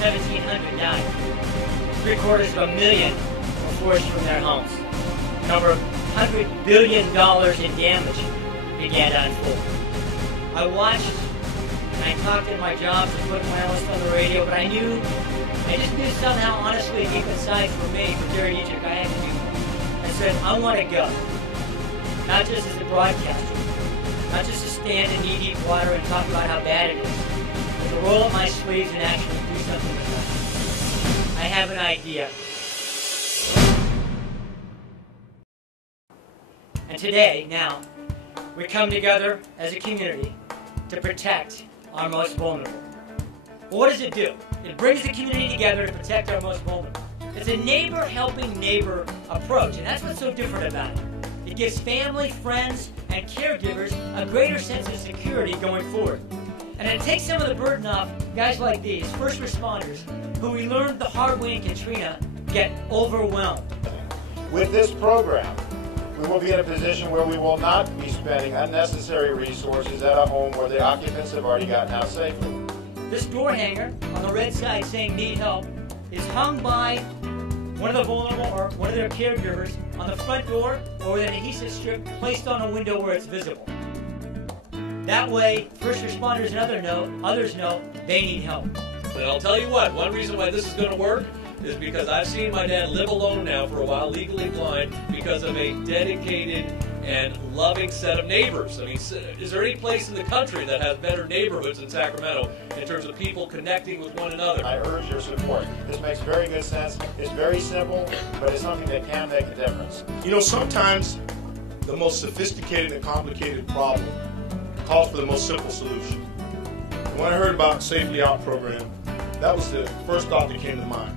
1,700 died. 750,000 were forced from their homes. And over $100 billion in damage began to unfold. I watched and I talked at my jobs and put my own stuff on the radio, but I just knew somehow, honestly, deep inside for me, for Daring Egypt, I had to do more. I said, I want to go. Not just as a broadcaster, not just to stand in knee-deep water and talk about how bad it is, but to roll up my sleeves and actually do something about it. I have an idea. And today, now, we come together as a community to protect our most vulnerable. Well, what does it do? It brings the community together to protect our most vulnerable. It's a neighbor helping neighbor approach, and that's what's so different about it. It gives family, friends, and caregivers a greater sense of security going forward. And it takes some of the burden off guys like these, first responders, who we learned the hard way in Katrina get overwhelmed. With this program, we will be in a position where we will not be spending unnecessary resources at a home where the occupants have already gotten out safely. This door hanger on the red side saying need help is hung by one of the vulnerable or one of their caregivers on the front door or with an adhesive strip placed on a window where it's visible. That way, first responders and others know they need help. And I'll tell you what, one reason why this is going to work is because I've seen my dad live alone now for a while, legally blind, because of a dedicated and loving set of neighbors. I mean, is there any place in the country that has better neighborhoods than Sacramento in terms of people connecting with one another? I urge your support. This makes very good sense. It's very simple, but it's something that can make a difference. You know, sometimes the most sophisticated and complicated problem calls for the most simple solution. And when I heard about Safely Out program, that was the first thought that came to mind.